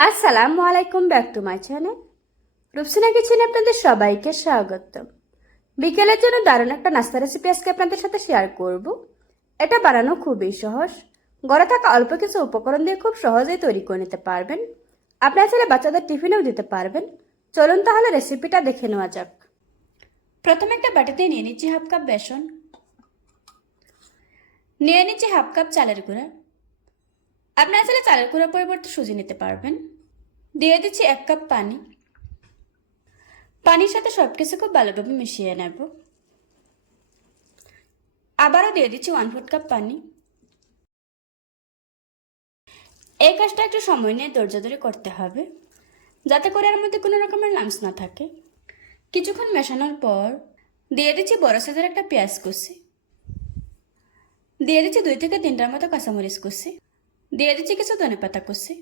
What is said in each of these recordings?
আসসালামু আলাইকুম, back to my channel. Rupsina কিচেনে আপনাদের সবাইকে স্বাগত বিকেলের জন্য দারুণ একটা নাস্তা রেসিপি আজকে আপনাদের সাথে শেয়ার করব। এটা বানানো খুবই সহজ। ঘরে থাকা অল্প কিছু উপকরণ দিয়ে খুব সহজেই তৈরি করে নিতে পারবেন। আপনার ছেলে বাচ্চাদের টিফিনেও দিতে পারবেন। চলুন তাহলে রেসিপিটা দেখে নেওয়া যাক। প্রথমে একটা বাটিতে নিয়ে নিচ্ছি হাফ কাপ বেসন। নিয়ে নিচ্ছি হাফ কাপ চালের গুঁড়া। আপনার চাইলে চালের গুঁড়ার পরিবর্তে সুজি নিতে পারবেন। দিয়ে দিচ্ছি এক কাপ পানি। পানির সাথে সব কিছু খুব ভালোভাবে মিশিয়ে নেব। আবারও দিয়ে দিচ্ছি ওয়ান ফোর্থ কাপ পানি। এই কাজটা একটু সময় নিয়ে ধৈর্য ধরে করতে হবে, যাতে করে এর মধ্যে কোনো রকমের লামস না থাকে। কিছুক্ষণ মেশানোর পর দিয়ে দিচ্ছি বড় সাইজের একটা পেঁয়াজ কুচি। দিয়ে দিচ্ছি দুই থেকে তিনটার মতো কাঁচামরিচ কুচি। দিয়ে দিচ্ছি কিছু ধনে পাতা কুচি।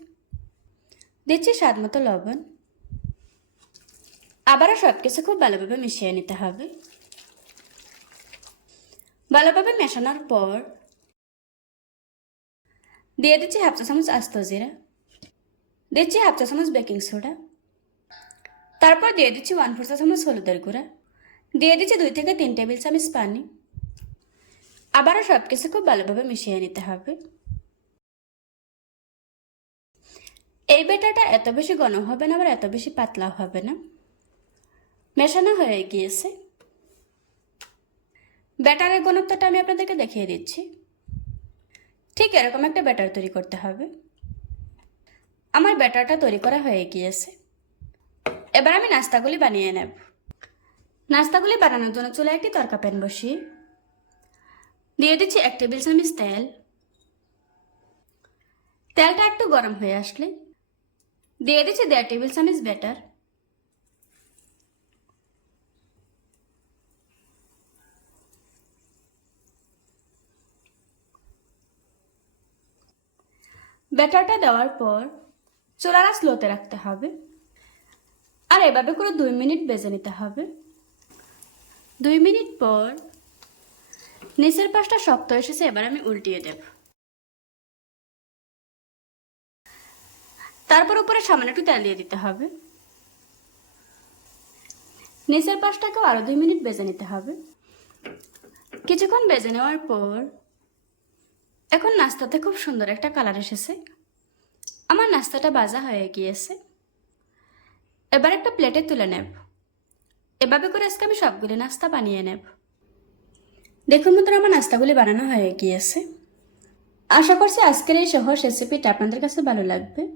দিচ্ছি স্বাদ মতো লবণ। আবারও সব কিছু খুব ভালোভাবে মিশিয়ে নিতে হবে। ভালোভাবে মেশানোর পর দিয়ে দিচ্ছি হাফ চা চামচ আস্ত জিরা। দিচ্ছি হাফ চা চামচ বেকিং সোডা। তারপর দিয়ে দিচ্ছি ওয়ান ফোর চা চামচ হলুদের গুঁড়া। দিয়ে দিচ্ছি দুই থেকে তিন টেবিল চামচ পানি। আবারও সব কিছু খুব ভালোভাবে মিশিয়ে নিতে হবে। এই বেটাটা এত বেশি ঘন হবে না, আবার এত বেশি পাতলাও হবে না। মেশানো হয়ে গিয়েছে। ব্যাটারের ঘনত্বটা আমি আপনাদেরকে দেখিয়ে দিচ্ছি। ঠিক এরকম একটা ব্যাটার তৈরি করতে হবে। আমার ব্যাটারটা তৈরি করা হয়ে গিয়েছে। এবার আমি নাস্তাগুলি বানিয়ে নেব। নাস্তাগুলি বানানোর জন্য চুলে একটি তরকা প্যান বসিয়ে দিয়ে দিচ্ছি এক টেবিল চামচ তেল। তেলটা একটু গরম হয়ে আসলে দিয়ে দিচ্ছি দেড় টেবিল চামচ ব্যাটার ব্যাটারটা দেওয়ার পর চোলারা স্লোতে রাখতে হবে। আর এভাবে করে দুই মিনিট বেজে নিতে হবে। দুই মিনিট পর নিচের পাশটা শক্ত এসেছে, এবার আমি উল্টিয়ে দেব। তারপর উপরে সামান্য একটু তেল দিয়ে দিতে হবে। নিচের পাশটাকেও আরও দুই মিনিট বেজে নিতে হবে। কিছুক্ষণ বেজে নেওয়ার পর এখন নাস্তাতে খুব সুন্দর একটা কালার এসেছে। আমার নাস্তাটা বাজা হয়ে গিয়েছে। এবার একটা প্লেটে তুলে নেব। এভাবে করে আজকে আমি সবগুলি নাস্তা বানিয়ে নেব। দেখুন মতো আমার নাস্তাগুলি বানানো হয়ে গিয়েছে। আশা করছি আজকের এই সহজ রেসিপিটা আপনাদের কাছে ভালো লাগবে।